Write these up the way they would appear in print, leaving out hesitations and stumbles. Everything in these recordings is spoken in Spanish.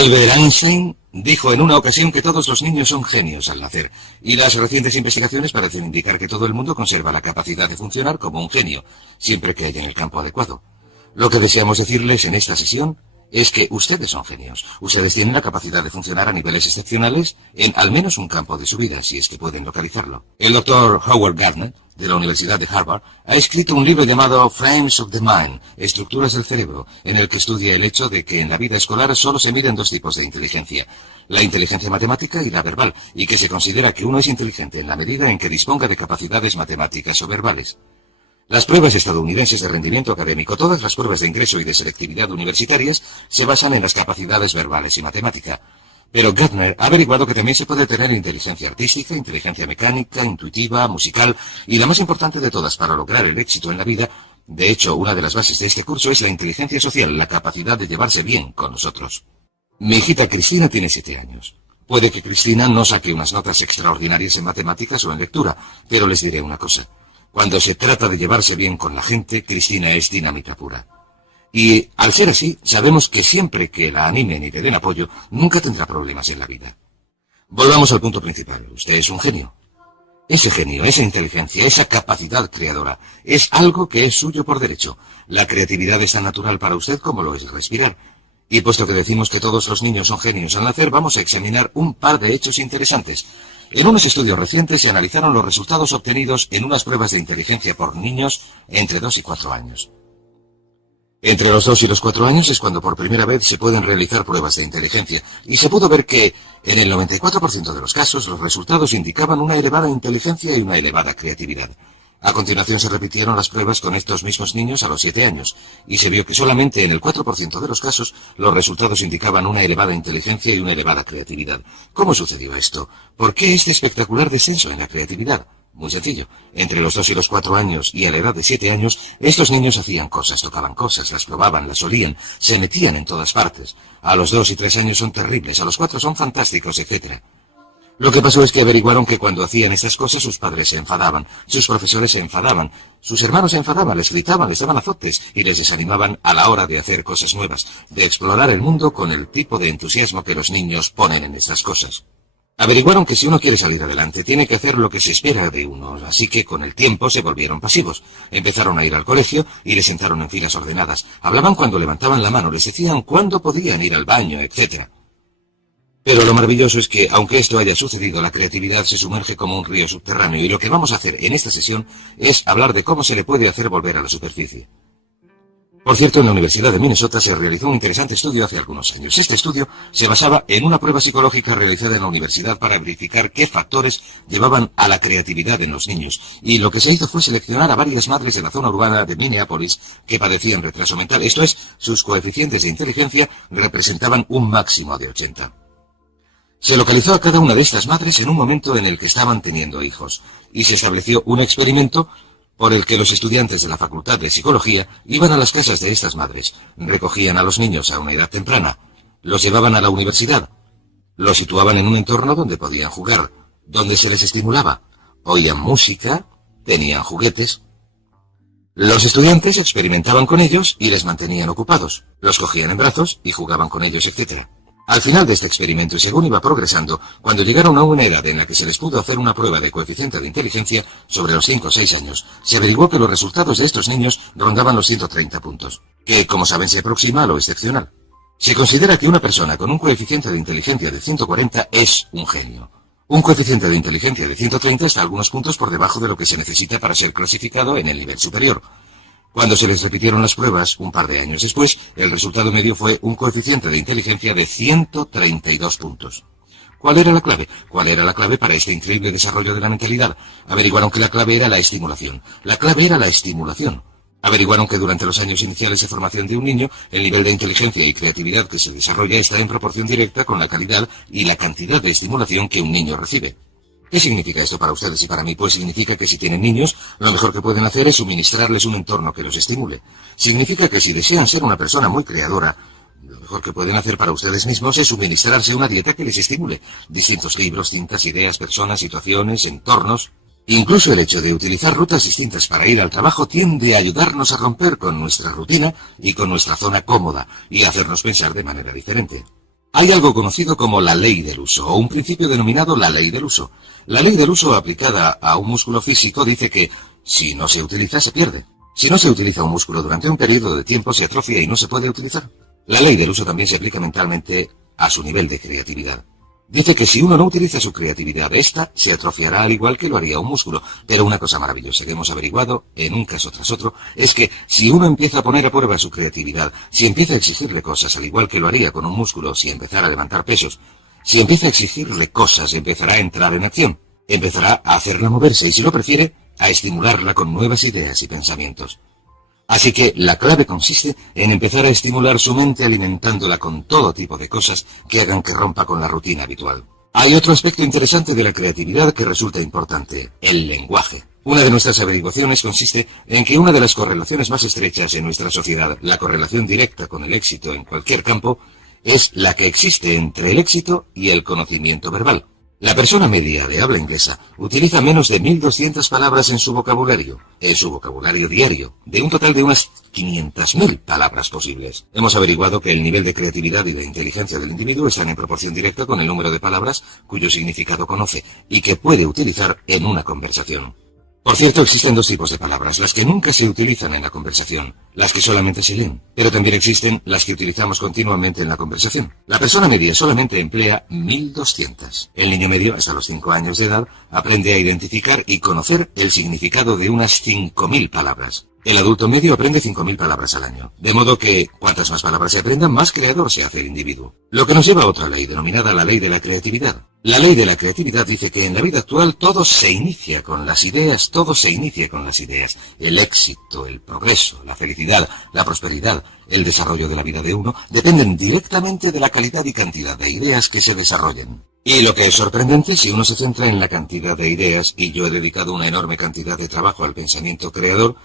Albert Einstein dijo en una ocasión que todos los niños son genios al nacer, y las recientes investigaciones parecen indicar que todo el mundo conserva la capacidad de funcionar como un genio, siempre que haya en el campo adecuado. Lo que deseamos decirles en esta sesión es que ustedes son genios. Ustedes tienen la capacidad de funcionar a niveles excepcionales en al menos un campo de su vida, si es que pueden localizarlo. El doctor Howard Gardner, de la Universidad de Harvard, ha escrito un libro llamado Frames of the Mind, Estructuras del Cerebro, en el que estudia el hecho de que en la vida escolar solo se miden dos tipos de inteligencia, la inteligencia matemática y la verbal, y que se considera que uno es inteligente en la medida en que disponga de capacidades matemáticas o verbales. Las pruebas estadounidenses de rendimiento académico, todas las pruebas de ingreso y de selectividad universitarias, se basan en las capacidades verbales y matemática. Pero Gardner ha averiguado que también se puede tener inteligencia artística, inteligencia mecánica, intuitiva, musical, y la más importante de todas para lograr el éxito en la vida, de hecho, una de las bases de este curso es la inteligencia social, la capacidad de llevarse bien con nosotros. Mi hijita Cristina tiene 7 años. Puede que Cristina no saque unas notas extraordinarias en matemáticas o en lectura, pero les diré una cosa. Cuando se trata de llevarse bien con la gente, Cristina es dinamita pura. Y, al ser así, sabemos que siempre que la animen y le den apoyo, nunca tendrá problemas en la vida. Volvamos al punto principal. Usted es un genio. Ese genio, esa inteligencia, esa capacidad creadora, es algo que es suyo por derecho. La creatividad es tan natural para usted como lo es respirar. Y puesto que decimos que todos los niños son genios al nacer, vamos a examinar un par de hechos interesantes. En unos estudios recientes se analizaron los resultados obtenidos en unas pruebas de inteligencia por niños entre 2 y 4 años. Entre los 2 y los 4 años es cuando por primera vez se pueden realizar pruebas de inteligencia, y se pudo ver que, en el 94% de los casos, los resultados indicaban una elevada inteligencia y una elevada creatividad. A continuación se repitieron las pruebas con estos mismos niños a los 7 años, y se vio que solamente en el 4% de los casos los resultados indicaban una elevada inteligencia y una elevada creatividad. ¿Cómo sucedió esto? ¿Por qué este espectacular descenso en la creatividad? Muy sencillo. Entre los 2 y los 4 años y a la edad de 7 años, estos niños hacían cosas, tocaban cosas, las probaban, las olían, se metían en todas partes. A los 2 y 3 años son terribles, a los 4 son fantásticos, etc. Lo que pasó es que averiguaron que cuando hacían estas cosas sus padres se enfadaban, sus profesores se enfadaban, sus hermanos se enfadaban, les gritaban, les daban azotes y les desanimaban a la hora de hacer cosas nuevas, de explorar el mundo con el tipo de entusiasmo que los niños ponen en estas cosas. Averiguaron que si uno quiere salir adelante tiene que hacer lo que se espera de uno, así que con el tiempo se volvieron pasivos. Empezaron a ir al colegio y les sentaron en filas ordenadas. Hablaban cuando levantaban la mano, les decían cuándo podían ir al baño, etc. Pero lo maravilloso es que, aunque esto haya sucedido, la creatividad se sumerge como un río subterráneo, y lo que vamos a hacer en esta sesión es hablar de cómo se le puede hacer volver a la superficie. Por cierto, en la Universidad de Minnesota se realizó un interesante estudio hace algunos años. Este estudio se basaba en una prueba psicológica realizada en la universidad para verificar qué factores llevaban a la creatividad en los niños, y lo que se hizo fue seleccionar a varias madres de la zona urbana de Minneapolis que padecían retraso mental, esto es, sus coeficientes de inteligencia representaban un máximo de 80. Se localizó a cada una de estas madres en un momento en el que estaban teniendo hijos, y se estableció un experimento por el que los estudiantes de la Facultad de Psicología iban a las casas de estas madres, recogían a los niños a una edad temprana, los llevaban a la universidad, los situaban en un entorno donde podían jugar, donde se les estimulaba, oían música, tenían juguetes. Los estudiantes experimentaban con ellos y les mantenían ocupados, los cogían en brazos y jugaban con ellos, etc. Al final de este experimento, y según iba progresando, cuando llegaron a una edad en la que se les pudo hacer una prueba de coeficiente de inteligencia sobre los 5 o 6 años, se averiguó que los resultados de estos niños rondaban los 130 puntos, que, como saben, se aproxima a lo excepcional. Se considera que una persona con un coeficiente de inteligencia de 140 es un genio. Un coeficiente de inteligencia de 130 está algunos puntos por debajo de lo que se necesita para ser clasificado en el nivel superior. Cuando se les repitieron las pruebas, un par de años después, el resultado medio fue un coeficiente de inteligencia de 132 puntos. ¿Cuál era la clave? ¿Cuál era la clave para este increíble desarrollo de la mentalidad? Averiguaron que la clave era la estimulación. La clave era la estimulación. Averiguaron que durante los años iniciales de formación de un niño, el nivel de inteligencia y creatividad que se desarrolla está en proporción directa con la calidad y la cantidad de estimulación que un niño recibe. ¿Qué significa esto para ustedes y para mí? Pues significa que si tienen niños, lo mejor que pueden hacer es suministrarles un entorno que los estimule. Significa que si desean ser una persona muy creadora, lo mejor que pueden hacer para ustedes mismos es suministrarse una dieta que les estimule. Distintos libros, cintas, ideas, personas, situaciones, entornos. Incluso el hecho de utilizar rutas distintas para ir al trabajo tiende a ayudarnos a romper con nuestra rutina y con nuestra zona cómoda y a hacernos pensar de manera diferente. Hay algo conocido como la ley del uso, o un principio denominado la ley del uso. La ley del uso aplicada a un músculo físico dice que, si no se utiliza, se pierde. Si no se utiliza un músculo durante un periodo de tiempo, se atrofia y no se puede utilizar. La ley del uso también se aplica mentalmente a su nivel de creatividad. Dice que si uno no utiliza su creatividad, esta se atrofiará al igual que lo haría un músculo. Pero una cosa maravillosa que hemos averiguado, en un caso tras otro, es que si uno empieza a poner a prueba su creatividad, si empieza a exigirle cosas al igual que lo haría con un músculo, si empezara a levantar pesos, si empieza a exigirle cosas, empezará a entrar en acción, empezará a hacerla moverse y, si lo prefiere, a estimularla con nuevas ideas y pensamientos. Así que la clave consiste en empezar a estimular su mente alimentándola con todo tipo de cosas que hagan que rompa con la rutina habitual. Hay otro aspecto interesante de la creatividad que resulta importante: el lenguaje. Una de nuestras averiguaciones consiste en que una de las correlaciones más estrechas en nuestra sociedad, la correlación directa con el éxito en cualquier campo, es la que existe entre el éxito y el conocimiento verbal. La persona media de habla inglesa utiliza menos de 1.200 palabras en su vocabulario diario, de un total de unas 500.000 palabras posibles. Hemos averiguado que el nivel de creatividad y de inteligencia del individuo están en proporción directa con el número de palabras cuyo significado conoce y que puede utilizar en una conversación. Por cierto, existen dos tipos de palabras: las que nunca se utilizan en la conversación, las que solamente se leen, pero también existen las que utilizamos continuamente en la conversación. La persona media solamente emplea 1.200. El niño medio, hasta los 5 años de edad, aprende a identificar y conocer el significado de unas 5.000 palabras. El adulto medio aprende 5.000 palabras al año, de modo que, cuantas más palabras se aprendan, más creador se hace el individuo. Lo que nos lleva a otra ley, denominada la ley de la creatividad. La ley de la creatividad dice que en la vida actual todo se inicia con las ideas, El éxito, el progreso, la felicidad, la prosperidad, el desarrollo de la vida de uno, dependen directamente de la calidad y cantidad de ideas que se desarrollen. Y lo que es sorprendente, si uno se centra en la cantidad de ideas, y yo he dedicado una enorme cantidad de trabajo al pensamiento creador,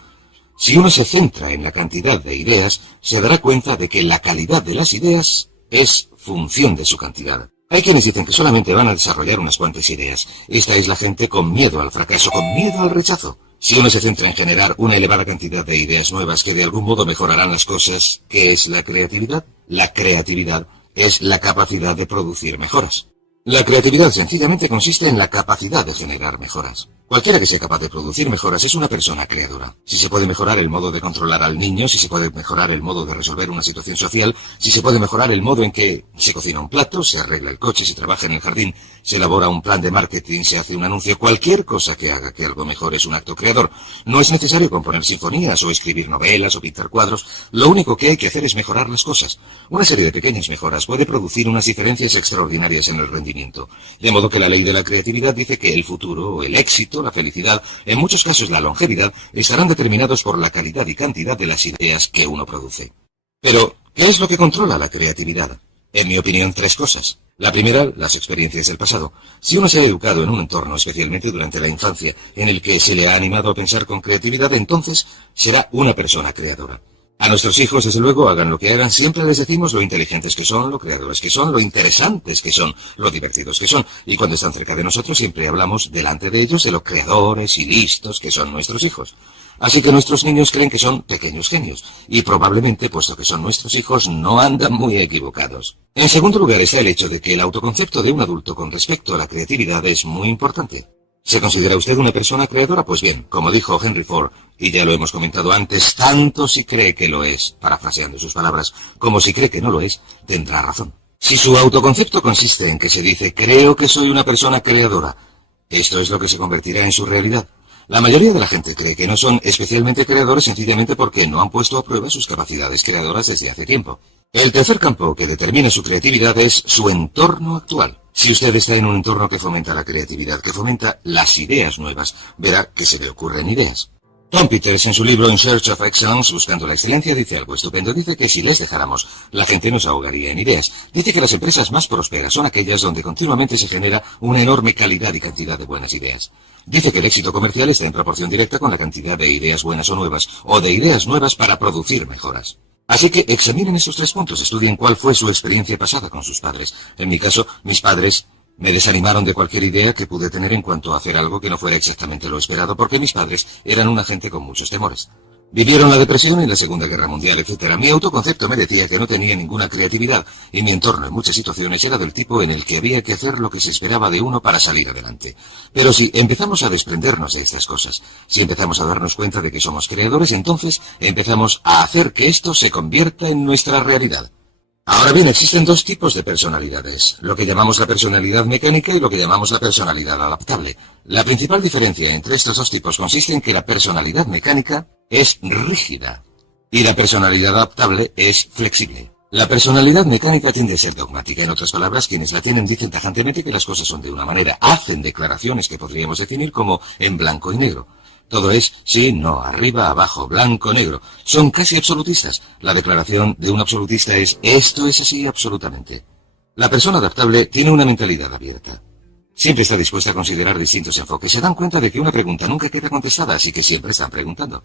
si uno se centra en la cantidad de ideas, se dará cuenta de que la calidad de las ideas es función de su cantidad. Hay quienes dicen que solamente van a desarrollar unas cuantas ideas. Esta es la gente con miedo al fracaso, con miedo al rechazo. Si uno se centra en generar una elevada cantidad de ideas nuevas que de algún modo mejorarán las cosas, ¿qué es la creatividad? La creatividad es la capacidad de producir mejoras. La creatividad sencillamente consiste en la capacidad de generar mejoras. Cualquiera que sea capaz de producir mejoras es una persona creadora. Si se puede mejorar el modo de controlar al niño, si se puede mejorar el modo de resolver una situación social, si se puede mejorar el modo en que se cocina un plato, se arregla el coche, se trabaja en el jardín, se elabora un plan de marketing, se hace un anuncio, cualquier cosa que haga que algo mejore es un acto creador. No es necesario componer sinfonías o escribir novelas o pintar cuadros. Lo único que hay que hacer es mejorar las cosas. Una serie de pequeñas mejoras puede producir unas diferencias extraordinarias en el rendimiento. De modo que la ley de la creatividad dice que el futuro, el éxito, la felicidad, en muchos casos la longevidad, estarán determinados por la calidad y cantidad de las ideas que uno produce. Pero, ¿qué es lo que controla la creatividad? En mi opinión, 3 cosas. La primera, las experiencias del pasado. Si uno se ha educado en un entorno, especialmente durante la infancia, en el que se le ha animado a pensar con creatividad, entonces será una persona creadora. A nuestros hijos, desde luego, hagan lo que hagan, siempre les decimos lo inteligentes que son, lo creadores que son, lo interesantes que son, lo divertidos que son. Y cuando están cerca de nosotros, siempre hablamos delante de ellos de lo creadores y listos que son nuestros hijos. Así que nuestros niños creen que son pequeños genios. Y probablemente, puesto que son nuestros hijos, no andan muy equivocados. En segundo lugar está el hecho de que el autoconcepto de un adulto con respecto a la creatividad es muy importante. ¿Se considera usted una persona creadora? Pues bien, como dijo Henry Ford, y ya lo hemos comentado antes, tanto si cree que lo es, parafraseando sus palabras, como si cree que no lo es, tendrá razón. Si su autoconcepto consiste en que se dice, creo que soy una persona creadora, esto es lo que se convertirá en su realidad. La mayoría de la gente cree que no son especialmente creadores sencillamente porque no han puesto a prueba sus capacidades creadoras desde hace tiempo. El tercer campo que determina su creatividad es su entorno actual. Si usted está en un entorno que fomenta la creatividad, que fomenta las ideas nuevas, verá que se le ocurren ideas. Tom Peters, en su libro In Search of Excellence, Buscando la Excelencia, dice algo estupendo. Dice que si les dejáramos, la gente nos ahogaría en ideas. Dice que las empresas más prósperas son aquellas donde continuamente se genera una enorme calidad y cantidad de buenas ideas. Dice que el éxito comercial está en proporción directa con la cantidad de ideas buenas o nuevas, o de ideas nuevas para producir mejoras. Así que examinen esos 3 puntos, estudien cuál fue su experiencia pasada con sus padres. En mi caso, mis padres me desanimaron de cualquier idea que pude tener en cuanto a hacer algo que no fuera exactamente lo esperado, porque mis padres eran una gente con muchos temores. Vivieron la depresión y la Segunda Guerra Mundial, etc. Mi autoconcepto me decía que no tenía ninguna creatividad y mi entorno en muchas situaciones era del tipo en el que había que hacer lo que se esperaba de uno para salir adelante. Pero si empezamos a desprendernos de estas cosas, si empezamos a darnos cuenta de que somos creadores, entonces empezamos a hacer que esto se convierta en nuestra realidad. Ahora bien, existen dos tipos de personalidades, lo que llamamos la personalidad mecánica y lo que llamamos la personalidad adaptable. La principal diferencia entre estos dos tipos consiste en que la personalidad mecánica es rígida y la personalidad adaptable es flexible. La personalidad mecánica tiende a ser dogmática. En otras palabras, quienes la tienen dicen tajantemente que las cosas son de una manera, hacen declaraciones que podríamos definir como en blanco y negro. Todo es sí, no, arriba, abajo, blanco, negro. Son casi absolutistas. La declaración de un absolutista es esto es así absolutamente. La persona adaptable tiene una mentalidad abierta. Siempre está dispuesta a considerar distintos enfoques. Se dan cuenta de que una pregunta nunca queda contestada, así que siempre están preguntando.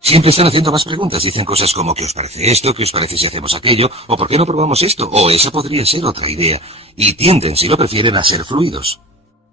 Siempre están haciendo más preguntas. Dicen cosas como ¿qué os parece esto? ¿Qué os parece si hacemos aquello? ¿O por qué no probamos esto? O esa podría ser otra idea. Y tienden, si lo prefieren, a ser fluidos.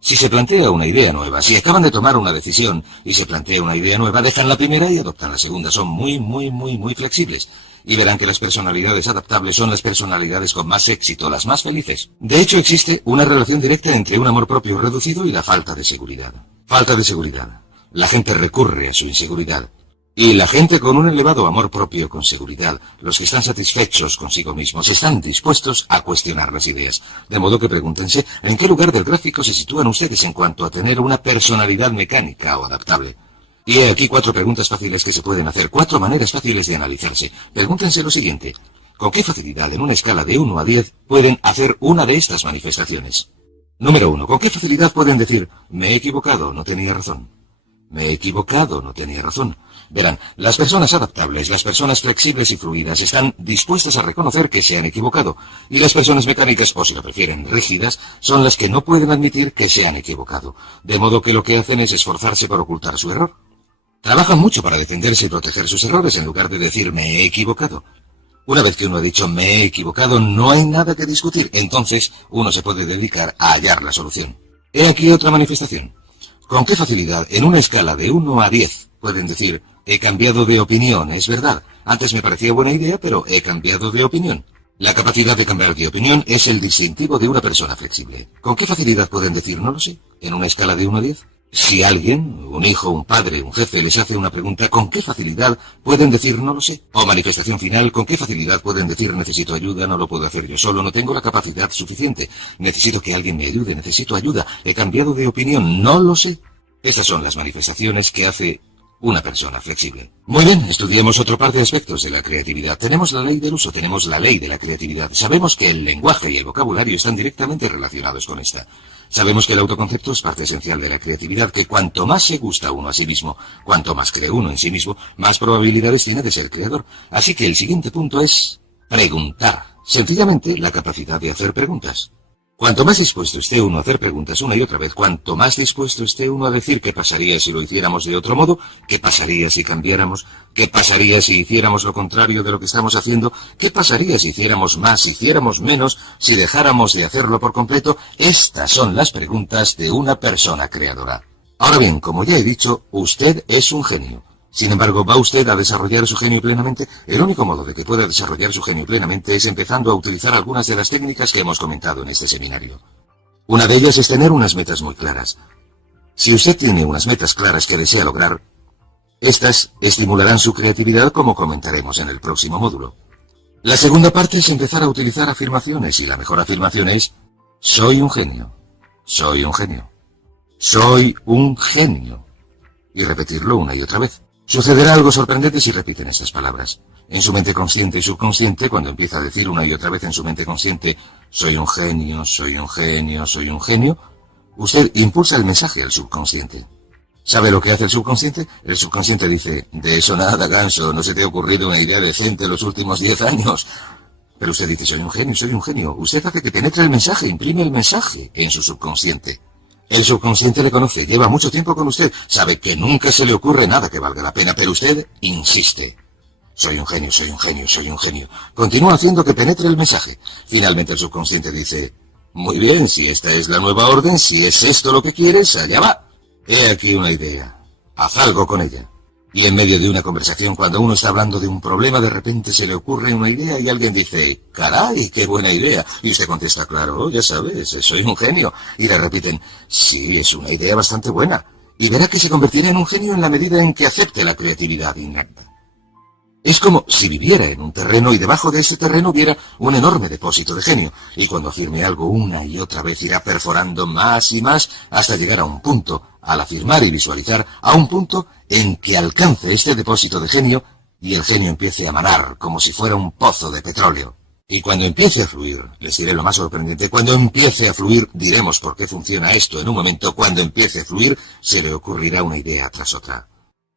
Si se plantea una idea nueva, si acaban de tomar una decisión y se plantea una idea nueva, dejan la primera y adoptan la segunda. Son muy flexibles. Y verán que las personalidades adaptables son las personalidades con más éxito, las más felices. De hecho, existe una relación directa entre un amor propio reducido y la falta de seguridad. Falta de seguridad. La gente recurre a su inseguridad. Y la gente con un elevado amor propio con seguridad, los que están satisfechos consigo mismos, están dispuestos a cuestionar las ideas. De modo que pregúntense en qué lugar del gráfico se sitúan ustedes en cuanto a tener una personalidad mecánica o adaptable. Y he aquí 4 preguntas fáciles que se pueden hacer, 4 maneras fáciles de analizarse. Pregúntense lo siguiente: ¿con qué facilidad en una escala de 1 a 10 pueden hacer una de estas manifestaciones? Número 1. ¿Con qué facilidad pueden decir me he equivocado, no tenía razón? Me he equivocado, no tenía razón. Verán, las personas adaptables, las personas flexibles y fluidas están dispuestas a reconocer que se han equivocado, y las personas mecánicas, o si lo prefieren, rígidas, son las que no pueden admitir que se han equivocado, de modo que lo que hacen es esforzarse por ocultar su error. Trabajan mucho para defenderse y proteger sus errores en lugar de decir me he equivocado. Una vez que uno ha dicho me he equivocado, no hay nada que discutir, entonces uno se puede dedicar a hallar la solución. He aquí otra manifestación. ¿Con qué facilidad, en una escala de 1 a 10, pueden decir he cambiado de opinión, es verdad? Antes me parecía buena idea, pero he cambiado de opinión. La capacidad de cambiar de opinión es el distintivo de una persona flexible. ¿Con qué facilidad pueden decir no lo sé, en una escala de 1 a 10? Si alguien, un hijo, un padre, un jefe, les hace una pregunta, ¿con qué facilidad pueden decir no lo sé? O manifestación final, ¿con qué facilidad pueden decir necesito ayuda, no lo puedo hacer yo solo, no tengo la capacidad suficiente, necesito que alguien me ayude, necesito ayuda, he cambiado de opinión, no lo sé? Estas son las manifestaciones que hace una persona flexible. Muy bien, estudiemos otro par de aspectos de la creatividad. Tenemos la ley del uso, tenemos la ley de la creatividad. Sabemos que el lenguaje y el vocabulario están directamente relacionados con esta. Sabemos que el autoconcepto es parte esencial de la creatividad, que cuanto más se gusta uno a sí mismo, cuanto más cree uno en sí mismo, más probabilidades tiene de ser creador. Así que el siguiente punto es preguntar. Sencillamente, la capacidad de hacer preguntas. Cuanto más dispuesto esté uno a hacer preguntas una y otra vez, cuanto más dispuesto esté uno a decir qué pasaría si lo hiciéramos de otro modo, qué pasaría si cambiáramos, qué pasaría si hiciéramos lo contrario de lo que estamos haciendo, qué pasaría si hiciéramos más, si hiciéramos menos, si dejáramos de hacerlo por completo, estas son las preguntas de una persona creadora. Ahora bien, como ya he dicho, usted es un genio. Sin embargo, ¿va usted a desarrollar su genio plenamente? El único modo de que pueda desarrollar su genio plenamente es empezando a utilizar algunas de las técnicas que hemos comentado en este seminario. Una de ellas es tener unas metas muy claras. Si usted tiene unas metas claras que desea lograr, estas estimularán su creatividad, como comentaremos en el próximo módulo. La segunda parte es empezar a utilizar afirmaciones, y la mejor afirmación es soy un genio, soy un genio, soy un genio, y repetirlo una y otra vez. Sucederá algo sorprendente si repiten estas palabras. En su mente consciente y subconsciente, cuando empieza a decir una y otra vez en su mente consciente, soy un genio, soy un genio, soy un genio, usted impulsa el mensaje al subconsciente. ¿Sabe lo que hace el subconsciente? El subconsciente dice, de eso nada, ganso, no se te ha ocurrido una idea decente en los últimos 10 años. Pero usted dice, soy un genio, soy un genio. Usted hace que penetre el mensaje, imprime el mensaje en su subconsciente. El subconsciente le conoce, lleva mucho tiempo con usted, sabe que nunca se le ocurre nada que valga la pena, pero usted insiste. Soy un genio, soy un genio, soy un genio. Continúa haciendo que penetre el mensaje. Finalmente el subconsciente dice, muy bien, si esta es la nueva orden, si es esto lo que quieres, allá va. He aquí una idea. Haz algo con ella. Y en medio de una conversación, cuando uno está hablando de un problema, de repente se le ocurre una idea y alguien dice, ¡caray, qué buena idea! Y usted contesta, claro, ya sabes, soy un genio. Y le repiten, sí, es una idea bastante buena. Y verá que se convertirá en un genio en la medida en que acepte la creatividad innata. Es como si viviera en un terreno y debajo de ese terreno hubiera un enorme depósito de genio, y cuando afirme algo una y otra vez irá perforando más y más hasta llegar a un punto, al afirmar y visualizar, a un punto en que alcance este depósito de genio y el genio empiece a manar como si fuera un pozo de petróleo. Y cuando empiece a fluir, les diré lo más sorprendente, cuando empiece a fluir, diremos por qué funciona esto en un momento, cuando empiece a fluir, se le ocurrirá una idea tras otra.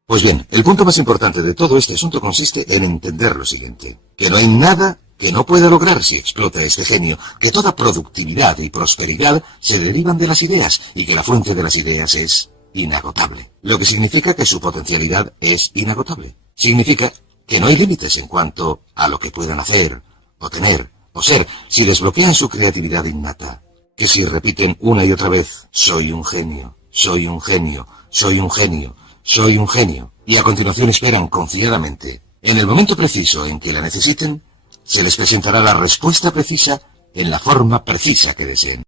Pues bien, el punto más importante de todo este asunto consiste en entender lo siguiente, que no hay nada que no pueda lograr si explota este genio, que toda productividad y prosperidad se derivan de las ideas y que la fuente de las ideas es inagotable, lo que significa que su potencialidad es inagotable. Significa que no hay límites en cuanto a lo que puedan hacer, o tener, o ser, si desbloquean su creatividad innata, que si repiten una y otra vez, soy un genio, soy un genio, soy un genio, soy un genio, y a continuación esperan confiadamente. En el momento preciso en que la necesiten, se les presentará la respuesta precisa en la forma precisa que deseen.